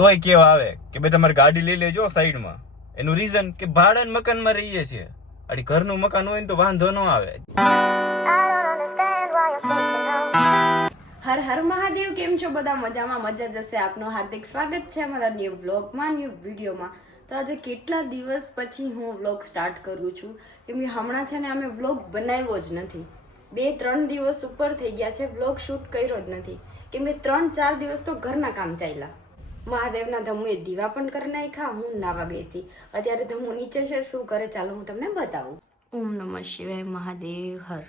તોય કેવા આવે કે ભાઈ તમારી ગાડી લઈ લેજો સાઈડમાં. એનું રીઝન કે ભાડાના મકાનમાં રહીએ છીએ. આડી ઘરનું મકાન હોય ને તો વાંધો ન આવે. હર હર મહાદેવ. કેમ છો બધા? મજામાં? મજા જશે. આપનું હાર્દિક સ્વાગત છે અમારા ન્યૂ વ્લોગમાં, ન્યૂ વિડીયોમાં. તો આજે કેટલા દિવસ પછી હું વ્લોગ સ્ટાર્ટ કરું છું, કેમ કે હમણાં છે ને અમે વ્લોગ બનાવ્યો જ નથી. 2-3 દિવસ ઉપર થઈ ગયા છે વ્લોગ શૂટ કર્યો જ નથી, કેમ કે 3-4 દિવસ તો ઘરના કામ ચાલ્યા. મહાદેવના ધમુએ દીવા પણ કરી નાખ્યા. હું નાવા ગઈ હતી. અત્યારે ધમુ નીચે છે. શું કરે ચાલો હું તમને બતાવું. ઓમ નમઃ શિવાય. મહાદેવ હર.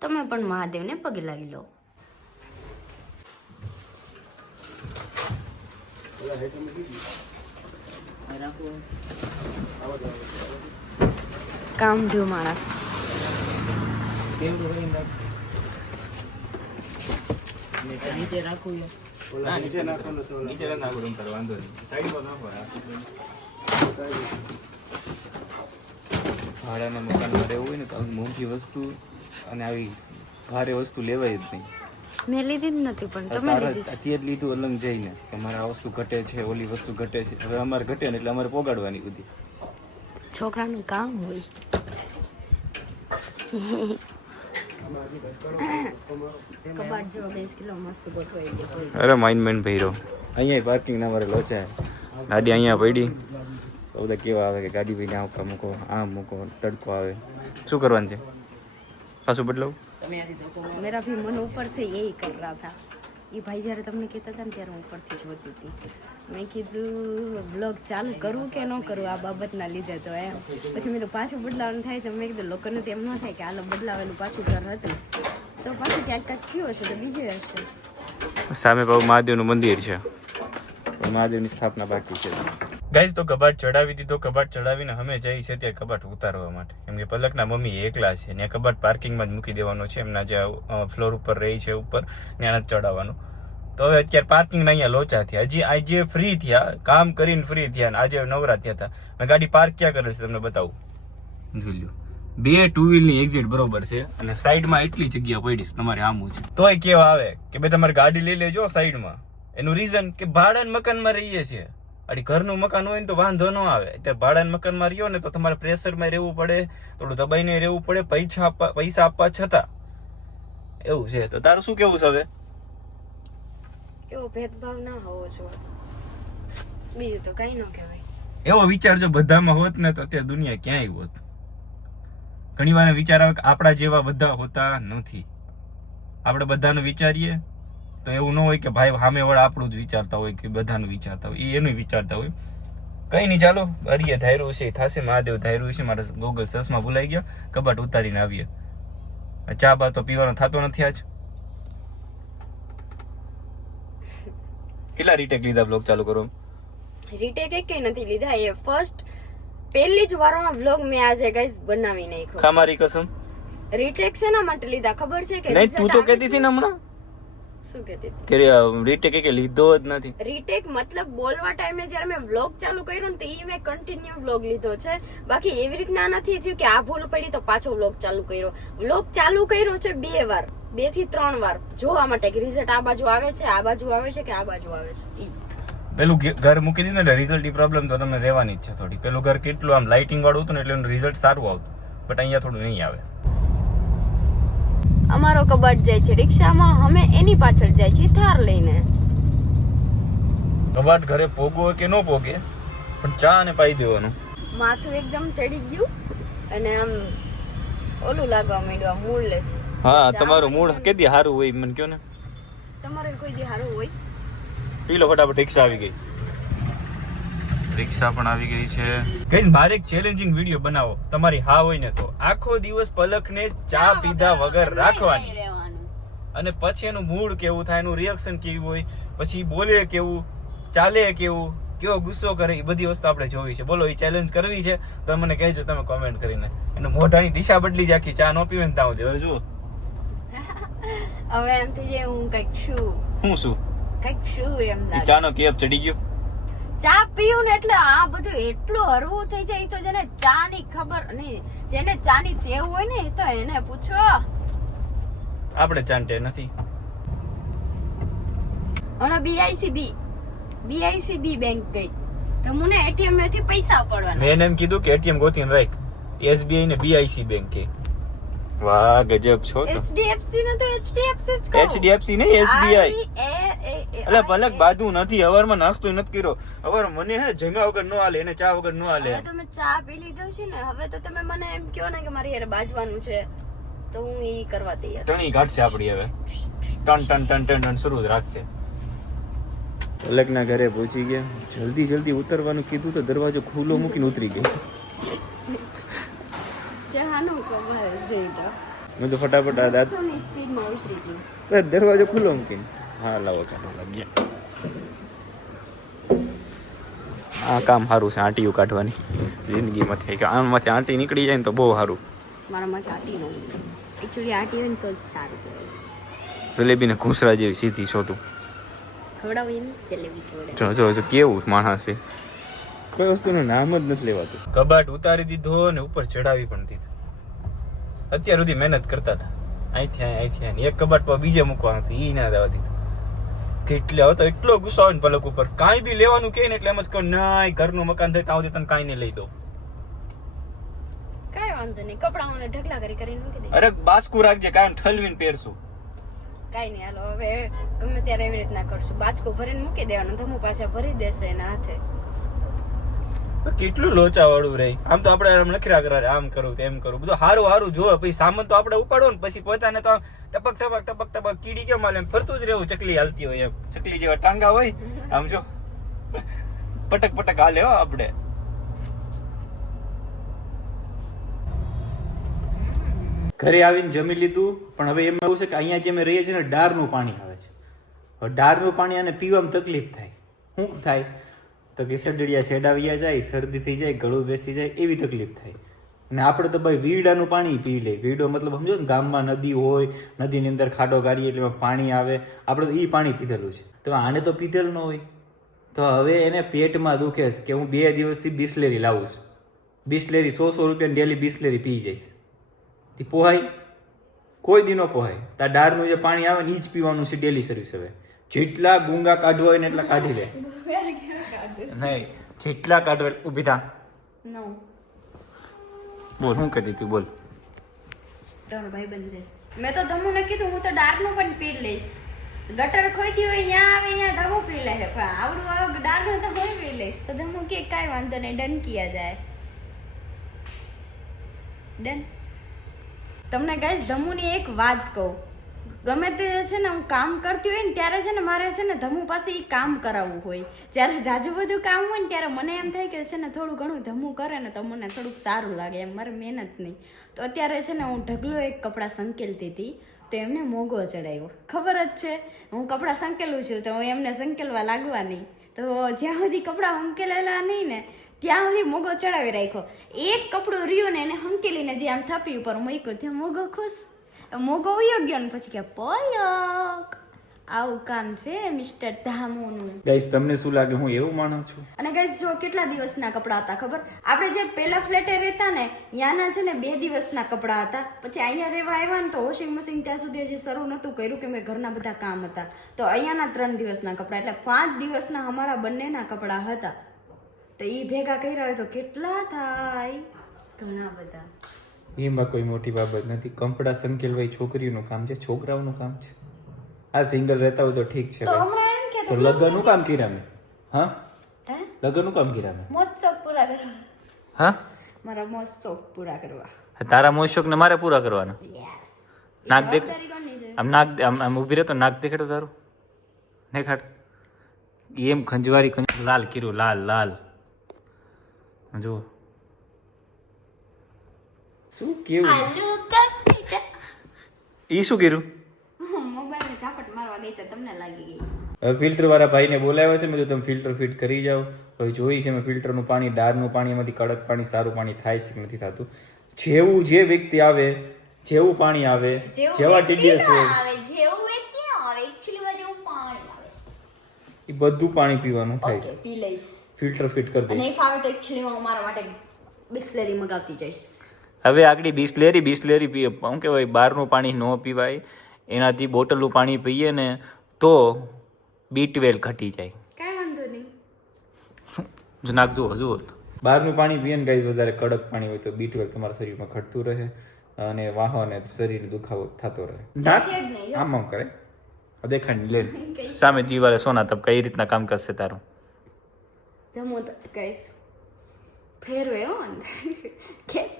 તમે પણ મહાદેવને પગે લાગી લો. કામ જો માણસ નીચે રાખું નીચે નાખવાનું વાંધો નહીં. સાઈડમાં નાખો. ભાડાના મકાનમાં રહેવું હોય ને તો આવી મોંઘી વસ્તુ અને આવી ભારે વસ્તુ લેવાય જ નહીં. મેં લીધી જ નથી, પણ તમે લીધી છે. અત્યારે લીધું અલગ જઈને કે અમારે આ વસ્તુ ઘટે છે, ઓલી વસ્તુ ઘટે છે. હવે અમારે ઘટે ને એટલે અમારે પોગાડવાની બધી. છોકરાનું કામ હોય. કબાટ જો 20 કિલો મસ્ત ગોઠવાઈ ગયો. અરે માઇન્ડ ભર્યો. અહીંયા પાર્કિંગ ના મારે લોચા. ગાડી અહીંયા પડી તો બધા કેવા આવે કે ગાડી ભાઈને આવકા મૂકો, આમ મૂકો, તડકો આવે. શું કરવાનું છે? પાછું બદલાવું? મેરા ભી મન ઉપર से यही कर रहा था. એ ભાઈ જ્યારે તમને કહેતા હતા ને ત્યારે હું ઉપરથી જોતી હતી. મેં કીધું બ્લોગ ચાલુ કરવું કે ન કરવું આ બાબતના લીધે. તો એમ પછી મેં તો પાછું બદલાવાનું થાય તો મેં કીધું લોકોને તો એમ ન થાય કે હાલો બદલાવેલું પાછું ઘર હતું તો પાછું ક્યાંક કાંઈક થયું હશે તો બીજે હશે. સામે પાછું મહાદેવનું મંદિર છે. મહાદેવની સ્થાપના બાકી છે. ગાઈઝ તો કબાટ ચડાવી દીધો. કબાટ ચડાવીને અમે જઈ છે ત્યાં કબાટ ઉતારવા માટે, કેમ કે પલકના મમ્મી એકલા છે ને કબાટ પાર્કિંગમાં જ મૂકી દેવાનો છે. એમના જે ફ્લોર ઉપર રહી છે ઉપર ત્યાં જ ચડાવવાનું. તો હવે અત્યારે પાર્કિંગના અહીંયા લોચા થયા. હજી આજે ફ્રી થયા, કામ કરીને ફ્રી થયા ને આજે નવરા થયા હતા. મેં ગાડી પાર્ક ક્યાં કરે છે તમને બતાવું. જોઈ લો, 2 ટુ વ્હીલની એક્ઝિટ બરોબર છે અને સાઈડમાં એટલી જગ્યા પડી છે તમારે આમું છે. તોય કેવા આવે કે ભાઈ તમારી ગાડી લઈ લેજો સાઈડમાં. એનું રીઝન કે ભાડાના મકાનમાં રહીએ છીએ. આડી ઘરનું મકાન હોય ને તો વાંધો ન આવે. અત્યારે ભાડાના મકાનમાં રહ્યો ને તો તમારે પ્રેશરમાં રહેવું પડે, થોડું દબાઈને રહેવું પડે, પૈસા આપવા છતાં એવું છે. તો તારું શું કેવું છે હવે? એવો ભેદભાવ ના હોવો જોઈએ, બીજું તો કઈ ન કહેવાય. એવો વિચાર જો બધામાં હોત ને તો અત્યારે દુનિયા ક્યાંય હોત. ઘણી વાર વિચાર આવે કે આપણા જેવા બધા હોતા નથી. આપણે બધાનું વિચારીએ તો એવું ન હોય કે ભાઈ સામે વાળા આપણું જ વિચારતા હોય કે બધાનું વિચારતા હોય, એ એનું વિચારતા હોય. કઈ નહીં, ચાલો હરિયે ધાર્યું છે થશે. મહાદેવ ધાર્યું છે. મારા ગોગલ ચશ્મા ભૂલાઈ ગયા, કબાટ ઉતારીને આવીએ. ચા બા તો પીવાનો થતો નથી આજ. કેટલા રીટેક લીધા બ્લોગ ચાલુ કરો? રીટેક એક નથી લીધા. એ ફર્સ્ટ પહેલી જ વારમાં વ્લોગ મેં આજે ગાઈસ બનાવી નાખ્યો. ખામારી કસમ. રીટેક શેના માટે લીધા ખબર છે કે? નહીં, તું તો કહેતી હતી ને હમણાં. શું કહેતી હતી? કે રીટેક કે લીધો જ નથી. રીટેક મતલબ બોલવા ટાઈમે જ્યારે મેં વ્લોગ ચાલુ કર્યો ને તો ઈ મેં કન્ટિન્યુ વ્લોગ લીધો છે. બાકી એવી રીતના નથી થયું કે આ ભૂલ પડી તો પાછો વ્લોગ ચાલુ કર્યો. વ્લોગ ચાલુ કર્યો છે 2 વાર, 2 થી 3 વાર જોવા માટે કે રિઝલ્ટ આ બાજુ આવે છે, આ બાજુ આવે છે કે આ બાજુ આવે છે. પેલું ઘર મૂકી દીધું એટલે રિઝલ્ટ ની પ્રોબ્લેમ તો તમને રહેવાની જ છે થોડી. પેલું ઘર કેટલું આમ લાઇટિંગ વાળું હતું ને એટલે એનું રિઝલ્ટ સારું આવતું, બટ અહીંયા થોડું નહીં આવે. અમારો કબાટ જાય છે રિક્ષામાં, અમે એની પાછળ જાય છે થાર લઈને. કબાટ ઘરે પોગો કે ન પોગે પણ ચા ને પાઈ દેવાનું. માથું એકદમ ચડી ગયું અને આમ ઓલું લાગવા માંડ્યું, મૂડલેસ. હા, તમારું મૂડ કેદી સારું હોય મને કયો ને. તમારે કોઈ દી સારું હોય? પી લો ફટાફટ. રિક્ષા આવી ગઈ. રિક્ષા પણ આવી ગઈ છે. ગાઈસ, મારે એક ચેલેન્જિંગ વિડીયો બનાવો. તમારી હા હોય ને તો આખો દિવસ પલકને ચા પીધા વગર રાખવાની અને પછી એનું મૂડ કેવું થાય, એનું રિએક્શન કેવું હોય, પછી બોલે કેવું, ચાલે કેવું, કેવો ગુસ્સો કરે, એ બધી વસ્તુ આપણે જોવી છે. બોલો, એ ચેલેન્જ કરવી છે તો મને કહેજો તમે કોમેન્ટ કરીને. એનું મોઢાની દિશા બદલી જાય, આખી ચા ન પીવે ને ત્યાં હવે જુઓ. હવે એમ થઈ જાય હું કઈક છું. હું શું કઈક શું એમ લાગે. ચા નો કેપ ચડી ગયો. ચા પીવું ને એટલે આ બધું એટલું હરવું થઈ જાય. તો જેને ચા ની ખબર નહીં, જેને ચા ની ટેવ હોય ને તો એને પૂછો. આપણે ચાંટે નથી. હમણાં BICB BICB બેંક ગઈ તો મને એટીએમ માંથી પૈસા ઉપાડવાના મેં એને એમ કીધું કે એટીએમ ગોતીને રાખ. SBI ને BIC બેંક કે. વાહ ગજબ છો તો. HDFC નો તો HDFC જ કહો. HDFC નહીં SBI. એટલે એટલે પલક બાદુ નથી હવારમાં નાસ્તો નથી કર્યો. હવાર મને હે જમ્યા વગર નો હાલે એને ચા વગર નો હાલે. હવે તો મેં ચા પી લીધો છે ને હવે તો તમે મને એમ કહો ને કે મારી યાર બાજવાનું છે તો હું એ કરવા તૈયાર. ટણી કાઢશે આપડી હવે. Ton ton ton ton ton શરૂ જ રાખશે. પલકના ઘરે પહોંચી ગયા. જલ્દી ઉતરવાનું કીધું તો દરવાજો ખુલ્લો મૂકીને ઉતરી ગઈ. ચાનો કમાલ છે તો મેં તો ફટાફટ આ દાંત સોની સ્પીડમાં ઉતરી ગઈ. દરવાજો ખુલ્લો મૂકીને હા લાવો કામ લાગ્યા. આ કામ સારું છે આંટીઓ કાઢવાની જિંદગીમાંથી કે આમાંથી આંટી નીકળી જાય ને તો બહુ સારું. મારામાંથી આટી ન એકચ્યુઅલી આટી હોય ને તો જ સારું કહેવાય. જલેબીને ઘૂંસરા જેવી સીધી શોધું. ખવડાવી ને જલેબી ખવડાવી. જો કેવું માણસ છે. કોઈ વસ્તુનું નામ જ નથી લેવાતું. કબાટ ઉતારી દીધો ને ઉપર ચડાવી પણ દીધો. અત્યાર સુધી મહેનત કરતા હતા અહીંથી એક કબાટ પર બીજે મૂકવાનું હતું ઈ ના દેવા દીધું. કેટલે હવે તો એટલો ગુસ્સો આવે ને પલક ઉપર કાંઈ બી લેવાનું કે ને એટલે એમ જ કહું ના ઘરનું મકાન થાય ત્યાં સુધી તને કાંઈ નહીં લઈ દો. કાંઈ વાંધો નહીં કપડાં ઢગલા કરીને મૂકી દે. અરે બાસ્કુ રાખજે કાંઈ ઠલવીને પહેરશું. કાંઈ નહીં હાલો હવે ગમે ત્યારે એવી રીતના કરશું. બાચકો ભરીને મૂકી દેવાનું ધમુ પાછા ભરી દેશે એના હાથે. કેટલું લોચા વાળું રહી. આમ તો આપણે નખરા કરે આમ કરું તેમ કરું બધું હારું જોવે પછી સામાન તો આપણે ઉપાડો ને પછી પોતાને તો ટપક કીડી કેમ હાલે એમ ફરતું જ રહેવું. ચકલી હાલતી હોય એમ ચકલી જેવા ટાંગા હોય આમ જો પટક હાલે હો આપણે. ઘરે આવીને જમી લીધું પણ હવે એમ એવું છે કે અહીંયા જે અમે રહીએ છીએ ને ડારનું પાણી આવે છે. હવે ડારનું પાણી આને પીવામાં તકલીફ થાય. શું થાય તો કે શરદડિયા સેડાવ્યા જાય શરદી થઈ જાય ગળું બેસી જાય એવી તકલીફ થાય. અને આપણે તો ભાઈ વીડાનું પાણી પી લે. વીડો મતલબ સમજો ને ગામમાં નદી હોય નદીની અંદર ખાડો ગાડીએ એટલે એમાં પાણી આવે આપણે તો એ પાણી પીધેલું છે. તો આને તો પીધેલું ન હોય તો હવે એને પેટમાં દુખે છે કે હું 2 દિવસથી બિસ્લેરી લાવું છું. બિસ્લેરી 100 રૂપિયાની ડેલી બિસ્લેરી પી જઈશ. તે પોહાય કોઈ દી ન પોહાય. તાર ડારનું જે પાણી આવે ને એ જ પીવાનું છે ડેલી સર્વિસ. હવે જેટલા ગુંગા કાઢવા હોય ને એટલા કાઢી લે. નહીં જેટલા કાઢવા ઊભી થા. બોલ શું કહેતી તું બોલ. તારો ભાઈ બનજે. મેં તો ધમુને કીધું હું તો ડાર્કનું પણ પી લઈશ. ગટર ખોઈતી હોય અહીંયા આવે અહીંયા ધમુ પી લે પણ આવડું ડાર્કનું તો હું પી લઈશ. તો ધમુ કે કાંઈ વાંધો નહીં ડન કિયા જાય. ડન. તમને ગાઈસ ધમુની એક વાત કહું. ગમે તે છે ને હું કામ કરતી હોય ને ત્યારે છે ને મારે છે ને ધમુ પાસે એ કામ કરાવવું હોય. જ્યારે જાજુ બધું કામ હોય ને ત્યારે મને એમ થાય કે છે ને થોડું ઘણું ધમુ કરે ને તો મને થોડુંક સારું લાગે એમ મારે મહેનત નહીં. તો અત્યારે છે ને હું ઢગલો એક કપડાં સંકેલતી હતી તો એમને મોગો ચડાવ્યો. ખબર જ છે હું કપડાં સંકેલું છું તો હું એમને સંકેલવા લાગવા નહીં. તો જ્યાં સુધી કપડાં સંકેલેલા નહીં ને ત્યાં સુધી મોગો ચડાવી રાખ્યો. એક કપડું રહ્યું ને એને હંકેલીને જે આમ થપી ઉપર મૂક્યું ત્યાં મોગો ખુશ. મોગો વયો ગયો ને પછી કે પલક આવું કામ છે મિસ્ટર ધામુનું. ગાઈસ તમને શું લાગે હું એવું માણસ છું? અને ગાઈસ જો કેટલા દિવસના કપડાં હતા ખબર. આપણે જે પેલા ફ્લેટે રહેતા ને ત્યાંના છે ને 2 દિવસના કપડાં હતા. પછી અહીંયા રહેવા આવ્યા ને તો વોશિંગ મશીન ત્યાં સુધી હજી શરૂ નહોતું કર્યું કે મેં ઘરના બધા કામ હતા. તો અહીંયાના 3 દિવસના કપડાં એટલે 5 દિવસના અમારા બંનેના કપડાં હતા. તો એ ભેગા કર્યા હોય તો કેટલા થાય? ઘણા બધા. એમાં કોઈ મોટી બાબત નથી. કપડાં સંકેલવાય છોકરીઓનું કામ છે છોકરાઓનું કામ છે. આ સિંગલ રહેતા હોય તો ઠીક છે. તો હમણાં એમ કે તો લગ્નનું કામ કર્યા મેં. હા લગ્નનું કામ કર્યા મેં. મોજ શોખ પૂરા કરવા. હા મારા મોજ શોખ પૂરા કરવા. તારા મોજ શોખ ને મારે પૂરા કરવાના. યસ. નાક દેખ જવાબદારી કોની છે? આમ નાક આમ ઊભી રહે તો નાક દેખાડો તારું દેખાડ. એમ ખંજવારી લાલ કીરું લાલ જો શું કેવું ઈ શું કર્યું? મોબાઈલને ઝાપટ મારવા ગઈ તો તમને લાગી ગઈ. હવે ફિલ્ટર વાળા ભાઈને બોલાવ્યા છે. મેં તો તમે ફિલ્ટર ફિટ કરી જાઓ. હવે જોઈ છે મેં ફિલ્ટરનું પાણી ડારનું પાણી એમાંથી કડક પાણી સારું પાણી થાય છે કે નથી થતું. જેવું જે વ્યક્તિ આવે જેવું પાણી આવે જેવા ટીડીએસ હોય એ બધું પાણી પીવાનું થાય છે. પી લઈશ. ફિલ્ટર ફિટ કરી દઈશ. નહીં ફાવે તો એકચ્યુઅલી હું મારા માટે બિસ્લેરી મંગાવતી જઈશ. હવે આગળ બિસ્લેરી પીએ શું કહેવાય બહારનું પાણી ન પીવાય. એનાથી બોટલનું પાણી પીએ ને તો B12 ઘટી જાય. કાંઈ વાંધો નહીં. જો નાખજો હજુ બહારનું પાણી પીએ ને ગાઈઝ વધારે કડક પાણી હોય તો B12 તમારા શરીરમાં ઘટતું રહે અને વાહન શરીર દુખાવો થતો રહે આમ આમ કરે દેખાડ લે સામે દિવાલે સોના તબ કઈ રીતના કામ કરશે તારું ધમો તો કઈશ ફેરવે હો અંદર ખેંચ.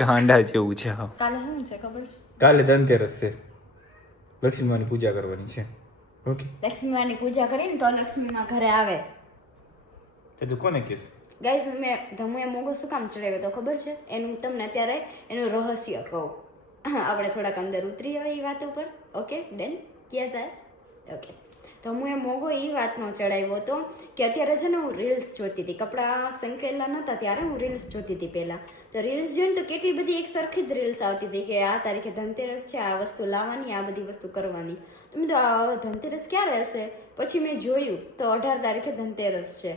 કાંડા જેવું છે હા કાલે શું છે ખબર છે? કાલે ધનતેરસ છે લક્ષ્મીમાની પૂજા કરવાની છે ઓકે લક્ષ્મીમાની પૂજા કરીને તો લક્ષ્મીમાં ઘરે આવે. એ તું કોને કહેશ ગાઈસ મેં ધમુએ મોગો શું કામ ચડાવ્યો તો ખબર છે? એનું તમને અત્યારે એનું રહસ્ય કહું. આપણે થોડાક અંદર ઉતરી આવે એ વાત ઉપર. ઓકે ડન ક્યાં જાય? ઓકે ધમુએ મોગો એ વાતનો ચડાવ્યો હતો કે અત્યારે છે ને હું રીલ્સ જોતી હતી. કપડાં સંકેલા નહોતા ત્યારે હું રીલ્સ જોતી હતી પહેલાં. તો રીલ્સ જોઈને તો કેટલી બધી એક સરખી જ રીલ્સ આવતી હતી કે આ તારીખે ધનતેરસ છે, આ વસ્તુ લાવવાની, આ બધી વસ્તુ કરવાની. મેં તો આ ધનતેરસ ક્યારે હશે? પછી મેં જોયું તો 18 તારીખે ધનતેરસ છે.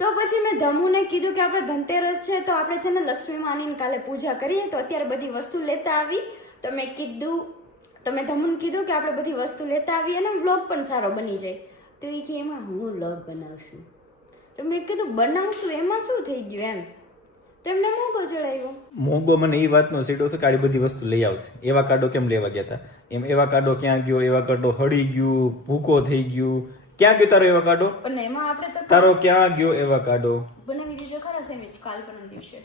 તો પછી મેં ધમુને કીધું કે આપણે ધનતેરસ છે તો આપણે છે ને લક્ષ્મી માની કાલે પૂજા કરીએ તો અત્યારે બધી વસ્તુ લેતા આવી. તો મેં કીધું તો મેં ધમુને કીધું કે આપણે બધી વસ્તુ લેતા આવીએ ને વ્લોગ પણ સારો બની જાય. તો એ કે એમાં હું વ્લોગ બનાવશું. તો મેં કીધું બનાવશું એમાં શું થઈ ગયું એમ. તો એમને મોગો ચડાવ્યો. મોગો મને એ વાતનો સીડો છે કે આડી બધી વસ્તુ લઈ આવશે. એવા કાડો કેમ લેવા ગયા હતા એમ એવા કાડો ક્યાં ગયો? એવા કાડો હળી ગયું, ભૂકો થઈ ગયું. ક્યાં ગયો તારો એવા કાડો? પણ એમાં આપણે તો તારો ક્યાં ગયો એવા કાડો? બનાવી દીધો ખરા સેન્ડવિચ કાલ પરમ દિવસે.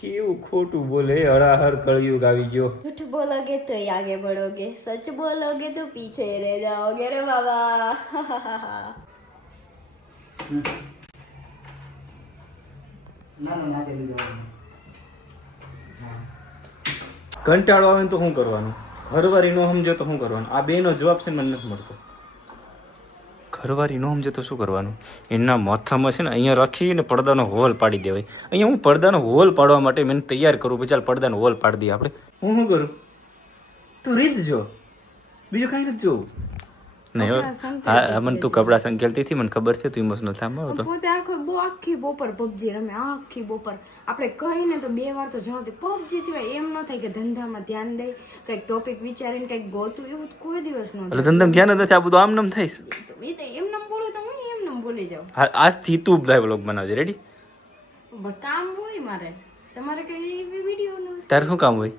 કેવું ખોટું બોલે હળાહર કળિયુગ આવી ગયો. झूठ बोलोगे तो आगे बढ़ोगे, सच बोलोगे तो पीछे रह जाओगे रे बाबा. કંટાળો આવે તો શું કરવાનું? ઘરવાળી નો સમજે તો શું કરવાનું? આ બે નો જવાબ છે મને નથી મળતો. ઘરવાળી નો સમજે તો શું કરવાનું? એના માથામાં છે ને અહીંયા રાખીને પડદાનો હોલ પાડી દેવાય. અહીંયા હું પડદાનો હોલ પાડવા માટે મને તૈયાર કરું પછી ચાલ પડદાનો હોલ પાડી દઈએ આપણે. હું શું કરું? તું રીલ્સ જો, બીજું કઈ નથી જોવું. નહીં હા મને તું કપડા સંકેલતી હતી મને ખબર છે તું ઇમોશનલ થાંભો હતો. પોતે આખી બપોર પબજી રમે, આખી બપોર. આપણે કહીને તો 2 વાર તો જવાબ દે. પબજી સિવાય એમ ન થાય કે ધંધામાં ધ્યાન દે, કંઈક ટોપિક વિચારીને કંઈક ગોતું, એવું કોઈ દિવસ ન એટલે ધંધામાં ધ્યાન નથી આ બધું આમ નામ થઈશ. એ તો એમ નામ બોલું તો હું એમ નામ બોલી જાઉં. આજથી તું બ્લોગ બનાવજે રેડી? પણ કામ હોય મારે. તમારે કઈ વિડીયો નું તારે શું કામ હોય?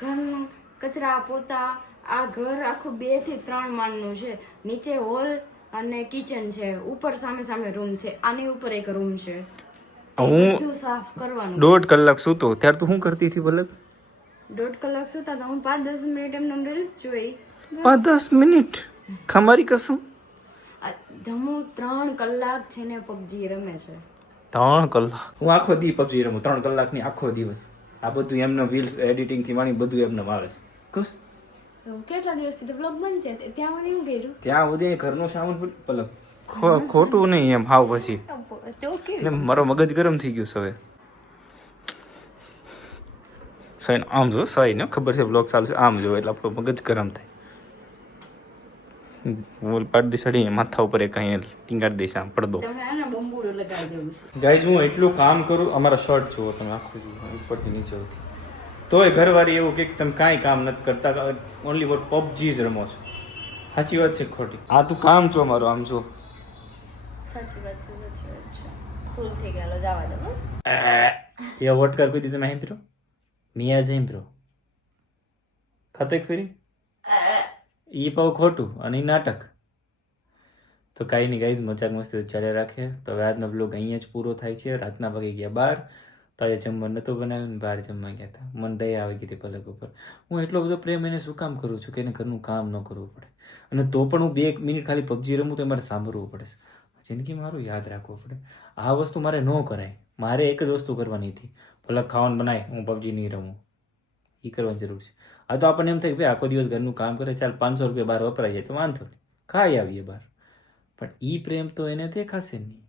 ઘરનું કચરા પોતા. આ ઘર આખું 2 થી 3 માળનું છે. નીચે હોલ અને કિચન છે, ઉપર સામે સામે રૂમ છે, આની ઉપર એક રૂમ છે. હું બધું સાફ કરવાનું. 1.5 કલાક સૂતો ત્યારે તું શું કરતી હતી ભલે? 1.5 કલાક સુતા તો હું 5-10 મિનિટ એમને રીલ્સ જોઈ. 5-10 મિનિટ ખમારી કસમ? ધમુ 3 કલાક છે ને પબજી રમે છે. 3 કલાક? હું આખો દી પબજી રમું 3 કલાકની આખો દિવસ. આ બધું એમને રીલ્સ એડિટિંગ થી માંડી બધું એમને આવે છે. ખુશ કેટલા દિવસથી તો બ્લોગ બંધ છે ત્યાં સુધી હું કર્યું? ત્યાં સુધી ઘરનો સામાન પલક ખોટું નહીં એમ હાવ પછી એટલે મારો મગજ ગરમ થઈ ગયું છે હવે. સાઈન આમ જો સાઈ ને ખબર છે બ્લોગ ચાલુ છે આમ જો એટલે આપણો મગજ ગરમ થાય. વોલ પાડી દે સાડી માથા ઉપર એક અહીંયા ટીંગાડી દઈશ આમ પડદો. તમે આને બંબુડો લગાવી દેવું છે. ગાઈઝ હું એટલું કામ કરું અમારા શર્ટ જુઓ તમે આખું ઉપરથી નીચે તોય ઘરવાળી એવું કે તમે કાંઈ કામ નથી કરતા, ઓનલી વોટ પબજી જ રમો છો. સાચી વાત છે ખોટી? આ તું કામ છો મારું આમ જો. સાચી વાત છે, સાચી વાત છે. ફૂલ થઈ ગયેલો જવા દે બસ. એ વોટ કર કોઈ દી તમે હેમ્પ્રો મિયા જેમ્પ્રો ખાતે ફરી એ પાવ ખોટું અને નાટક. તો કાંઈ નહીં ગાઈઝ મજાક મસ્તી ચાલે રાખે. તો હવે આજનો બ્લોગ અહીંયા જ પૂરો થાય છે. રાતના વાગી ગયા 12. તો આજે જમવા નહોતું બનાવ્યું ને બહાર જમવા ગયા હતા. મને દયા આવી ગઈ હતી પલક ઉપર. હું એટલો બધો પ્રેમ એને શું કામ કરું છું કે એને ઘરનું કામ ન કરવું પડે. અને તો પણ હું 2 મિનિટ ખાલી પબજી રમું તો મારે સાંભળવું પડે છે. જિંદગી મારું યાદ રાખવું પડે. આ વસ્તુ મારે ન કરાય. મારે એક જ વસ્તુ કરવાની હતી, પલક ખાવાનું બનાય હું પબજી નહીં રમું. એ કરવાની જરૂર છે. આ તો આપણને એમ થાય કે ભાઈ આખો દિવસ ઘરનું કામ કરે ચાલ 500 રૂપિયા બહાર વપરાઈ જાય તો વાંધો નહીં ખાઈ આવીએ બહાર. પણ એ પ્રેમ તો એને દેખાશે નહીં.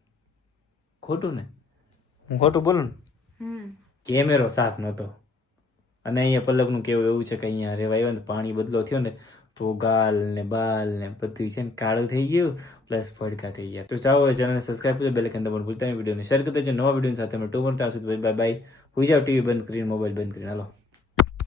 ખોટું ને? હું ખોટું બોલું ને? કેમેરો સાફ નહોતો અને અહીંયા પલકનું કેવું એવું છે કે અહીંયા રહેવા આવ્યો ને પાણી બદલો થયો ને તો ગાલ ને બાલ ને બધું છે ને કાળું થઈ ગયું પ્લસ ફડકા થઈ ગયા. તો ચાલો ચેનલને સબસ્ક્રાઈબ કરજો, બેલ આઇકન દબાવવાનું ભૂલતા નહીં, વિડીયોને શેર કરજો. નવા વિડીયો સાથે અમે ટુ મળતા હશું. Bye bye. હોઈ જાવ ટીવી બંધ કરીને મોબાઈલ બંધ કરીને. હાલો.